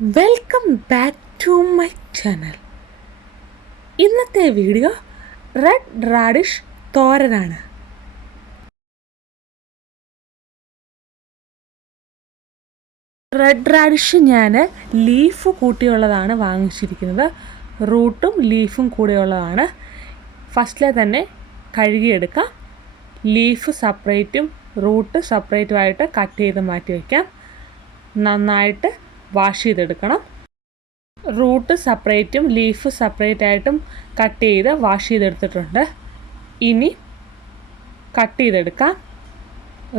Welcome back to my channel. ഇന്നത്തെ video red radish തോരനാണ്. Red radish ഞാൻ leaf കൂട്ടിയുള്ളതാണ് വാങ്ങിച്ചിരിക്കുന്നത്. റൂട്ടും ലീഫും കൂടെയുള്ളതാണ്. ഫസ്റ്റിലെ തന്നെ കഴുകിയെടുക്കാം. ലീഫ് സെപ്പറേറ്റും റൂട്ട് സെപ്പറേറ്റുമായിട്ട് കട്ട് ചെയ്ത് മാറ്റി വയ്ക്കാം. നന്നായിട്ട് വാഷ് ചെയ്തെടുക്കണം. റൂട്ട് സെപ്പറേറ്റും ലീഫ് സെപ്പറേറ്റ് ആയിട്ടും കട്ട് ചെയ്ത് വാഷ് ചെയ്തെടുത്തിട്ടുണ്ട്. ഇനി കട്ട് ചെയ്തെടുക്കാം.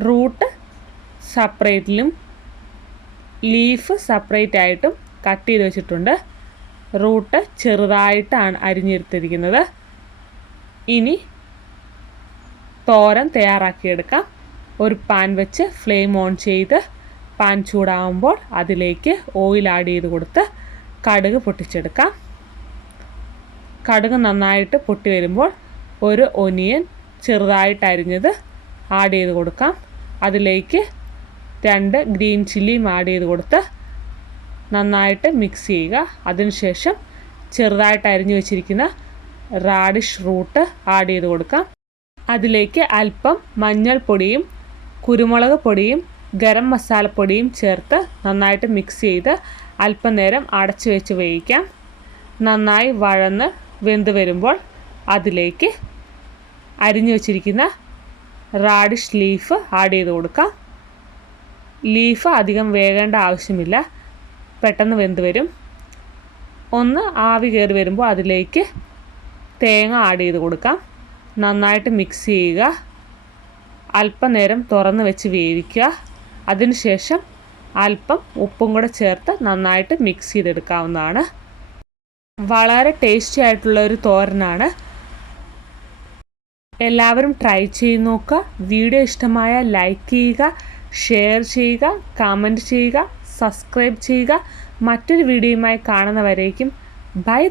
റൂട്ട് സെപ്പറേറ്റിലും ലീഫ് സെപ്പറേറ്റ് ആയിട്ടും കട്ട് ചെയ്ത് വെച്ചിട്ടുണ്ട്. റൂട്ട് ചെറുതായിട്ടാണ് അരിഞ്ഞെടുത്തിരിക്കുന്നത്. ഇനി തോരൻ തയ്യാറാക്കിയെടുക്കാം. ഒരു പാൻ വെച്ച് ഫ്ലെയിം ഓൺ ചെയ്ത് പാൻ ചൂടാകുമ്പോൾ അതിലേക്ക് ഓയിൽ ആഡ് ചെയ്ത് കൊടുത്ത് കടുക് പൊട്ടിച്ചെടുക്കാം. കടുക് നന്നായിട്ട് പൊട്ടി വരുമ്പോൾ ഒരു ഒനിയൻ ചെറുതായിട്ട് അരിഞ്ഞത് ആഡ് ചെയ്ത് കൊടുക്കാം. അതിലേക്ക് 2 ഗ്രീൻ ചില്ലിയും ആഡ് ചെയ്ത് കൊടുത്ത് നന്നായിട്ട് മിക്സ് ചെയ്യുക. അതിനുശേഷം ചെറുതായിട്ട് അരിഞ്ഞു വെച്ചിരിക്കുന്ന റാഡിഷ് റൂട്ട് ആഡ് ചെയ്ത് കൊടുക്കാം. അതിലേക്ക് അല്പം മഞ്ഞൾപ്പൊടിയും കുരുമുളക് പൊടിയും ഗരം മസാലപ്പൊടിയും ചേർത്ത് നന്നായിട്ട് മിക്സ് ചെയ്ത് അല്പം നേരം അടച്ചു വെച്ച് വേവിക്കാം. നന്നായി വഴന്ന് വെന്ത് വരുമ്പോൾ അതിലേക്ക് അരിഞ്ഞു വച്ചിരിക്കുന്ന റാഡിഷ് ലീഫ് ആഡ് ചെയ്ത് കൊടുക്കാം. ലീഫ് അധികം വേകേണ്ട ആവശ്യമില്ല, പെട്ടെന്ന് വെന്ത് വരും. ഒന്ന് ആവി കയറി വരുമ്പോൾ അതിലേക്ക് തേങ്ങ ആഡ് ചെയ്ത് കൊടുക്കാം. നന്നായിട്ട് മിക്സ് ചെയ്യുക. അല്പം നേരം തുറന്ന് വെച്ച് വേവിക്കുക. അതിനുശേഷം അല്പം ഉപ്പും കൂടെ ചേർത്ത് നന്നായിട്ട് മിക്സ് ചെയ്തെടുക്കാവുന്നതാണ്. വളരെ ടേസ്റ്റി ആയിട്ടുള്ള ഒരു തോരനാണ്. എല്ലാവരും ട്രൈ ചെയ്ത് നോക്കുക. വീഡിയോ ഇഷ്ടമായ ലൈക്ക് ചെയ്യുക, ഷെയർ ചെയ്യുക, കമൻറ്റ് ചെയ്യുക, സബ്സ്ക്രൈബ് ചെയ്യുക. മറ്റൊരു വീഡിയോയുമായി കാണുന്നവരേക്കും ബൈ.